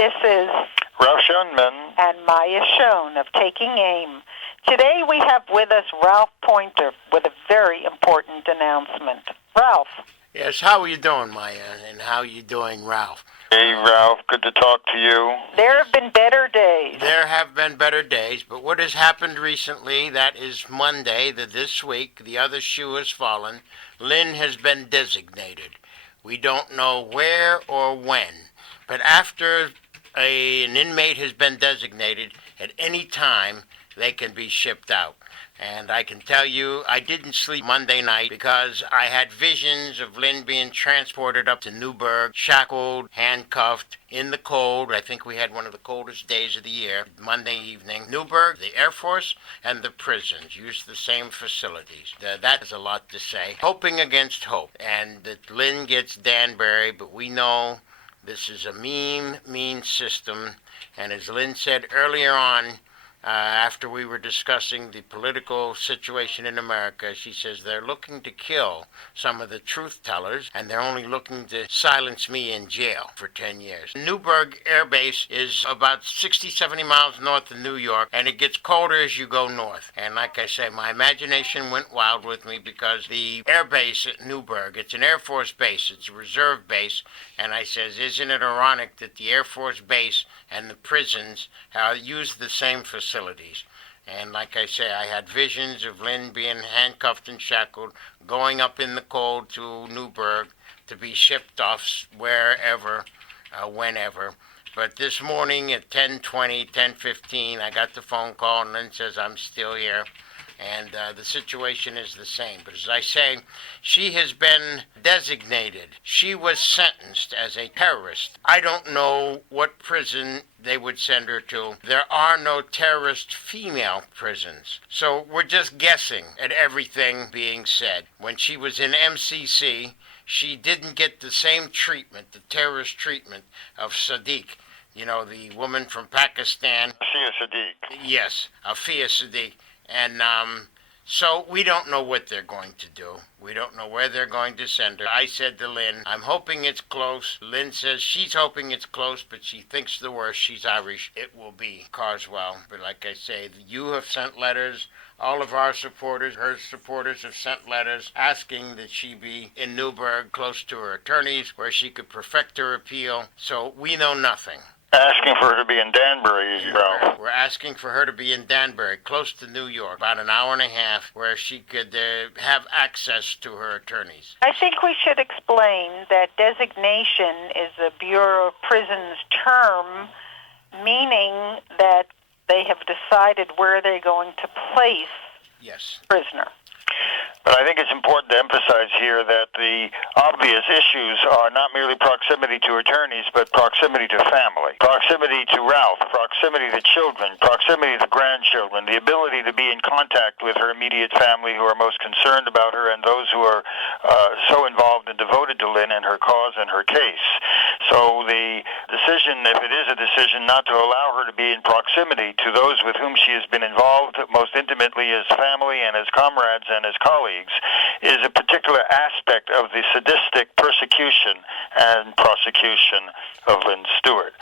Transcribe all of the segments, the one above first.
This is Ralph Schoenman and Mya Shone of Taking Aim. Today we have with us Ralph Poynter with a very important announcement. Ralph. Yes, how are you doing, Mya? And how are you doing, Ralph? Hey, Ralph. Good to talk to you. There have been better days. There have been better days, but what has happened recently, that is Monday, this week, the other shoe has fallen. Lynne has been designated. We don't know where or when, but after an inmate has been designated, at any time they can be shipped out. And I can tell you, I didn't sleep Monday night because I had visions of Lynne being transported up to Newburgh, shackled, handcuffed, in the cold. I think we had one of the coldest days of the year, Monday evening. Newburgh, the Air Force, and the prisons use the same facilities. That is a lot to say. Hoping against hope. And that Lynne gets Danbury, but we know this is a mean system. And as Lynne said earlier on, after we were discussing the political situation in America, she says they're looking to kill some of the truth tellers, and they're only looking to silence me in jail for 10 years. Newburgh Air Base is about 60, 70 miles north of New York, and it gets colder as you go north. And like I say, my imagination went wild with me because the air base at Newburgh, it's an Air Force base, it's a reserve base, and I says, isn't it ironic that the Air Force base and the prisons use the same facilities? And like I say, I had visions of Lynne being handcuffed and shackled, going up in the cold to Newburgh to be shipped off wherever, whenever. But this morning at 10:20, 10:15, I got the phone call, and Lynne says, I'm still here. And the situation is the same. But as I say, she has been designated. She was sentenced as a terrorist. I don't know what prison they would send her to. There are no terrorist female prisons. So we're just guessing at everything being said. When she was in MCC, she didn't get the same treatment, the terrorist treatment of Sadiq. You know, the woman from Pakistan. Afia Sadiq. Yes, Afia Sadiq. And so we don't know what they're going to do. We don't know where they're going to send her. I said to Lynne, I'm hoping it's close. Lynne says she's hoping it's close, but she thinks the worst. She's Irish. It will be Carswell. But like I say, you have sent letters. All of our supporters, her supporters, have sent letters asking that she be in Newburgh, close to her attorneys, where she could perfect her appeal. So we know nothing. Asking for her to be in Danbury, Ralph. We're asking for her to be in Danbury, close to New York, about an hour and a half, where she could have access to her attorneys. I think we should explain that designation is a Bureau of Prisons term, meaning that they have decided where they're going to place prisoner. But I think it's important to emphasize here that the obvious issues are not merely proximity to attorneys, but proximity to family, proximity to Ralph, proximity to children, proximity to grandchildren, the ability to be in contact with her immediate family who are most concerned about her and those who are so involved and devoted to Lynne and her cause and her case. So the decision, if it is a decision not to allow her to be in proximity to those with whom she has been involved most intimately as family and as comrades and as colleagues, is a particular aspect of the sadistic persecution and prosecution of Lynne Stewart.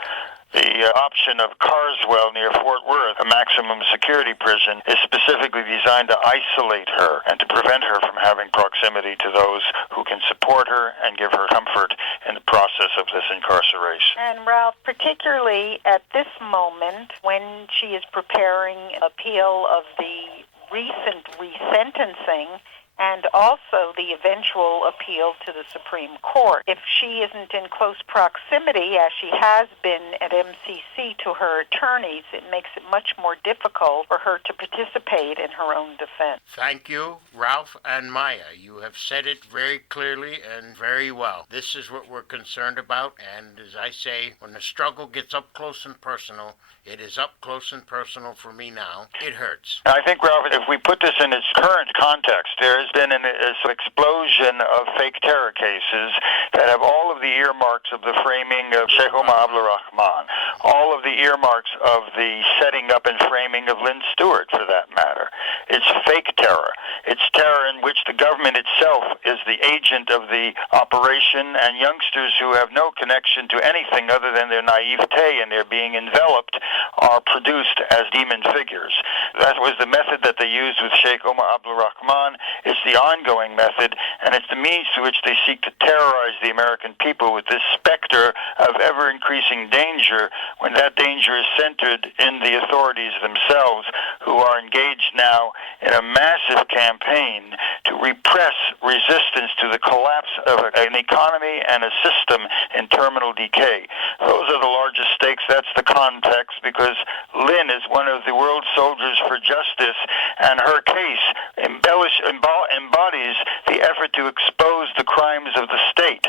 The option of Carswell near Fort Worth, a maximum security prison, is specifically designed to isolate her and to prevent her from having proximity to those who can support her and give her comfort in the process of this incarceration. And Ralph, particularly at this moment when she is preparing an appeal of the recent resentencing, and also the eventual appeal to the Supreme Court. If she isn't in close proximity, as she has been at MCC, to her attorneys, it makes it much more difficult for her to participate in her own defense. Thank you, Ralph and Mya. You have said it very clearly and very well. This is what we're concerned about, and as I say, when the struggle gets up close and personal, it is up close and personal for me now. It hurts. I think, Ralph, if we put this in its current context, there has been an explosion of fake terror cases that have all of the earmarks of the framing of Sheikh Omar Abdul Rahman, all of the earmarks of the setting up and framing of Lynne Stewart, for that matter. It's fake terror. terror. It's terror in which the government itself is the agent of the operation, and youngsters who have no connection to anything other than their naivete and their being enveloped are produced as demon figures. That was the method that they used with Sheikh Omar Abdul Rahman. It's the ongoing method, and it's the means to which they seek to terrorize the American people with this specter of ever-increasing danger, when that danger is centered in the authorities themselves, who are engaged now in a massive campaign to repress resistance to the collapse of an economy and a system in terminal decay. Those are the largest stakes. That's the context, because Lynne is one of the world soldiers for justice, and her case embodies the effort to expose the crimes of the state.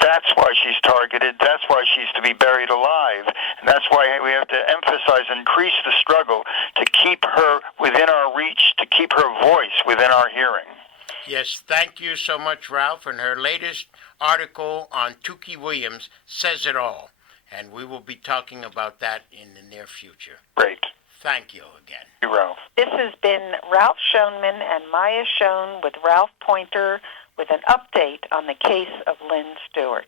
That's why she's targeted. That's why she's to be buried alive. And that's why we have to emphasize and increase the struggle to keep her within our reach, to keep her voice within our hearing. Yes, thank you so much, Ralph. And her latest article on Tookie Williams says it all. And we will be talking about that in the near future. Great. Thank you again. Thank you, Ralph. This has been Ralph Schoenman and Mya Shone with Ralph Poynter with an update on the case of Lynne Stewart.